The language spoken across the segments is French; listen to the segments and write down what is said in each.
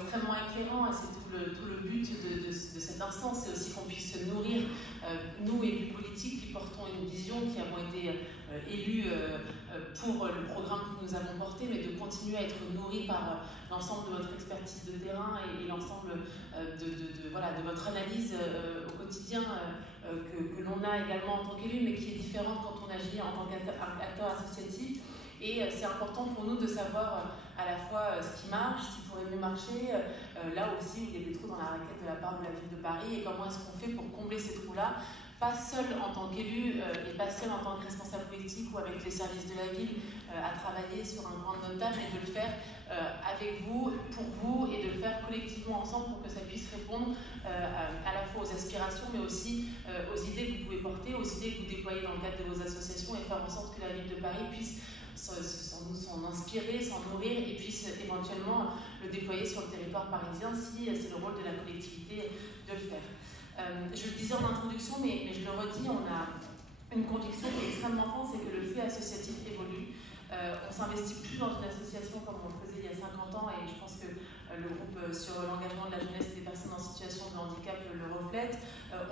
extrêmement éclairants et c'est tout le but de cette instance, c'est aussi qu'on puisse se nourrir, nous élus politiques qui portons une vision, qui avons été élus pour le programme que nous avons porté, mais de continuer à être nourris par l'ensemble de votre expertise de terrain et l'ensemble de votre analyse au quotidien que l'on a également en tant qu'élu, mais qui est différente quand on agit en tant qu'acteur associatif. Et c'est important pour nous de savoir à la fois ce qui marche, ce qui pourrait mieux marcher, là aussi où il y a des trous dans la raquette de la part de la ville de Paris, et comment est-ce qu'on fait pour combler ces trous-là, pas seul en tant qu'élu et pas seul en tant que responsable politique ou avec les services de la ville à travailler sur un point de notre table, mais de le faire avec vous, pour vous, et de le faire collectivement ensemble pour que ça puisse répondre à la fois aux aspirations, mais aussi aux idées que vous pouvez porter, aux idées que vous déployez dans le cadre de vos associations, et faire en sorte que la ville de Paris puisse s'en inspirer, s'en nourrir et puisse éventuellement le déployer sur le territoire parisien si c'est le rôle de la collectivité de le faire. Je le disais en introduction, mais je le redis, on a une conviction qui est extrêmement forte, c'est que le fait associatif évolue. On ne s'investit plus dans une association comme on le faisait il y a 50 ans, et je pense que le groupe sur l'engagement de la jeunesse et des personnes en situation de handicap le reflète.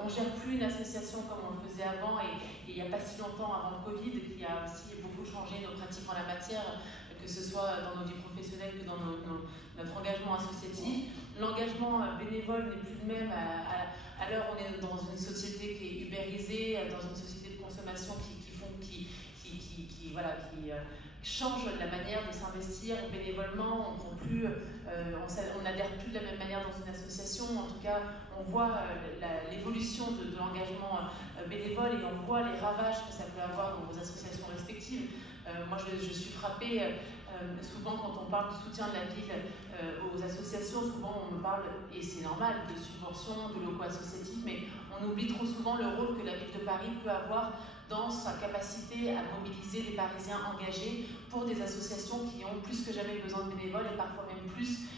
On ne gère plus une association comme on le faisait avant, et il n'y a pas si longtemps, avant le Covid, qui a aussi beaucoup changé nos pratiques en la matière, que ce soit dans nos vies professionnelles que dans notre engagement associatif. L'engagement bénévole n'est plus le même à l'heure où on est dans une société qui est ubérisée, dans une société de consommation qui change la manière de s'investir bénévolement. On n'adhère plus de la même manière dans une association. En tout cas, on voit l'évolution de l'engagement bénévole, et on voit les ravages que ça peut avoir dans vos associations respectives. Moi, je suis frappée, souvent quand on parle du soutien de la ville aux associations, souvent on me parle, et c'est normal, de subventions, de locaux associatifs, mais on oublie trop souvent le rôle que la ville de Paris peut avoir dans sa capacité à mobiliser des Parisiens engagés pour des associations qui ont plus que jamais besoin de bénévoles, et parfois même plus,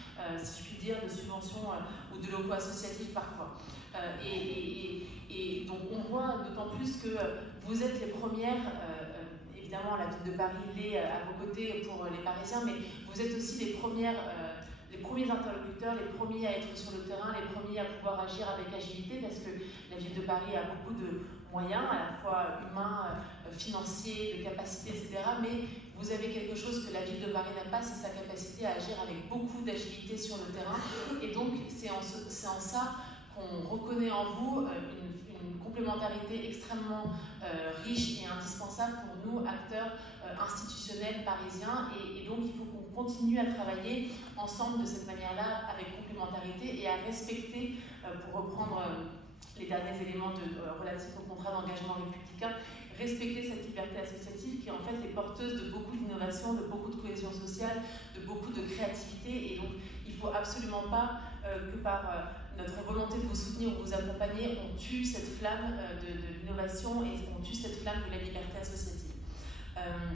si je puis dire, de subventions ou de locaux associatifs parfois. Et donc on voit d'autant plus que vous êtes les premières, évidemment la ville de Paris l'est à vos côtés pour les Parisiens, mais vous êtes aussi les premiers interlocuteurs, les premiers à être sur le terrain, les premiers à pouvoir agir avec agilité, parce que la ville de Paris a beaucoup de moyens, à la fois humains, financiers, de capacités, etc. Mais vous avez quelque chose que la ville de Paris n'a pas, c'est sa capacité à agir avec beaucoup d'agilité sur le terrain. Et donc c'est en ça qu'on reconnaît en vous une complémentarité extrêmement riche et indispensable pour nous, acteurs institutionnels parisiens, et donc il faut qu'on continue à travailler ensemble de cette manière-là, avec complémentarité, et à respecter, pour reprendre les derniers éléments relatifs au contrat d'engagement républicain, respecter cette liberté associative qui en fait est porteuse de beaucoup d'innovation, de beaucoup de cohésion sociale, de beaucoup de créativité, et donc il ne faut absolument pas que par notre volonté de vous soutenir ou de vous accompagner, on tue cette flamme de l'innovation, et on tue cette flamme de la liberté associative.